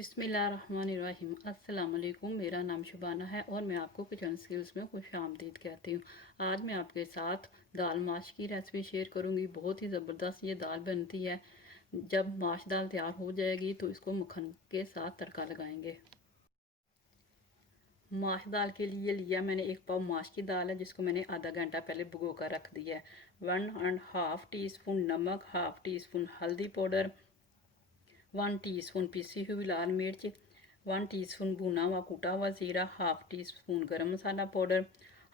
बिस्मिल्लाहिर्रहमानिर्रहीम। अस्सलाम वालेकुम। मेरा नाम शुबाना है और मैं आपको किचन स्किल्स में खुश आमदीद कहती हूँ। आज मैं आपके साथ दाल माश की रेसिपी शेयर करूँगी। बहुत ही ज़बरदस्त ये दाल बनती है। जब माश दाल तैयार हो जाएगी तो इसको मक्खन के साथ तड़का लगाएंगे। माश दाल के लिए लिया मैंने 1 पाव माश की दाल है, जिसको मैंने आधा घंटा पहले भिगो कर रख दिया है। 1.5 टीस्पून नमक, हाफ टी स्पून हल्दी पाउडर, 1 टीस्पून पिसी हुई लाल मिर्च, 1 टीस्पून भुना हुआ कूटा हुआ ज़ीरा, हाफ टी स्पून गर्म मसाला पाउडर,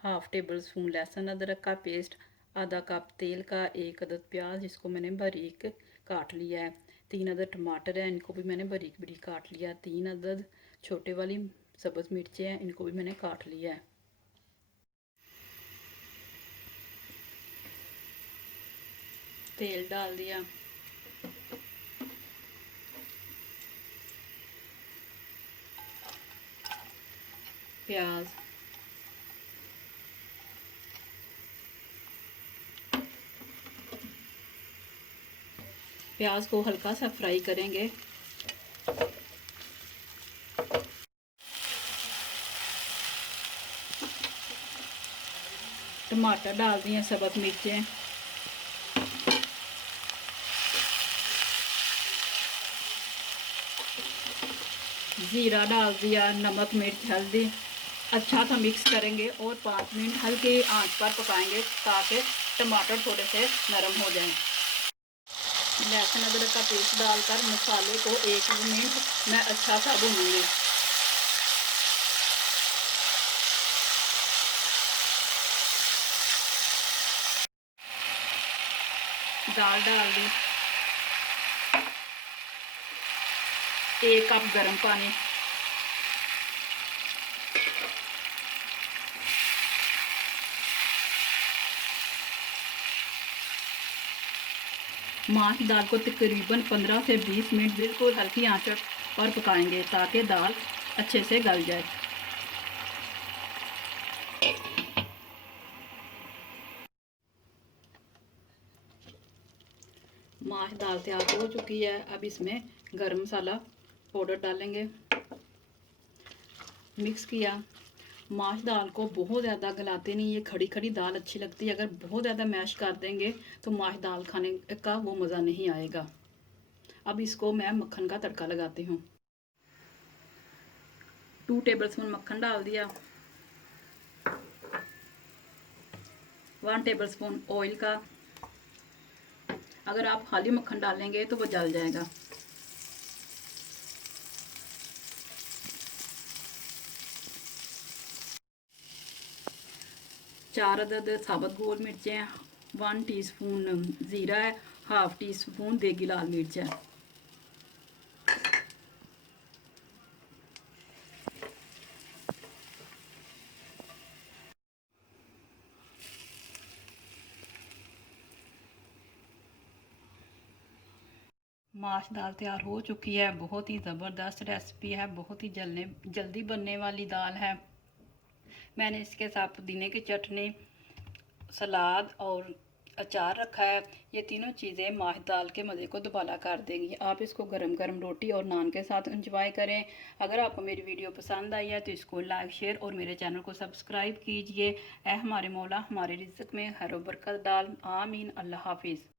हाफ टेबल स्पून लहसुन अदरक का पेस्ट, आधा कप तेल का, 1 अदद प्याज जिसको मैंने बारीक काट लिया है, 3 अदद टमाटर है, इनको भी मैंने बारीक बारीक काट लिया, 3 अदद छोटे वाली सब्ज़ मिर्चें हैं, इनको भी मैंने काट लिया है। तेल डाल दिया, प्याज, प्याज को हल्का सा फ्राई करेंगे। टमाटर डाल दिए, सब्ज़ मिर्चें, ज़ीरा डाल दिया, नमक मिर्च हल्दी, अच्छा सा मिक्स करेंगे और 5 मिनट हल्की आंच पर पकाएंगे ताकि टमाटर थोड़े से नरम हो जाएं। लहसुन अदरक का पेस्ट डालकर मसाले को 1 मिनट मैं अच्छा सा भूनूंगी। दाल डाल दी, 1 कप गर्म पानी, माश दाल को तकरीबन 15 से 20 मिनट बिल्कुल हल्की आंच पर पकाएंगे ताकि दाल अच्छे से गल जाए। माश दाल तैयार हो चुकी है। अब इसमें गरम मसाला पाउडर डालेंगे, मिक्स किया। माश दाल को बहुत ज़्यादा गलाते नहीं, ये खड़ी खड़ी दाल अच्छी लगती है। अगर बहुत ज़्यादा मैश कर देंगे तो माश दाल खाने का वो मज़ा नहीं आएगा। अब इसको मैं मक्खन का तड़का लगाती हूँ। 2 टेबल स्पून मक्खन डाल दिया, 1 टेबल स्पून ऑयल का। अगर आप खाली मक्खन डालेंगे तो वो जल जाएगा। चार अदद साबुत गोल मिर्चें, 1 टीस्पून ज़ीरा है, हाफ टी स्पून देगी लाल मिर्च है। माश दाल तैयार हो चुकी है। बहुत ही ज़बरदस्त रेसिपी है, बहुत ही जल्दी बनने वाली दाल है। मैंने इसके साथ पुदीने की चटनी, सलाद और अचार रखा है। ये तीनों चीज़ें माश दाल के मज़े को दुबाला कर देंगी। आप इसको गरम गरम रोटी और नान के साथ इंजॉय करें। अगर आपको मेरी वीडियो पसंद आई है तो इसको लाइक शेयर और मेरे चैनल को सब्सक्राइब कीजिए। ऐ हमारे मौला हमारे रिज़्क़ में खैर व बरकत डाल, आमीन। अल्लाह हाफिज़।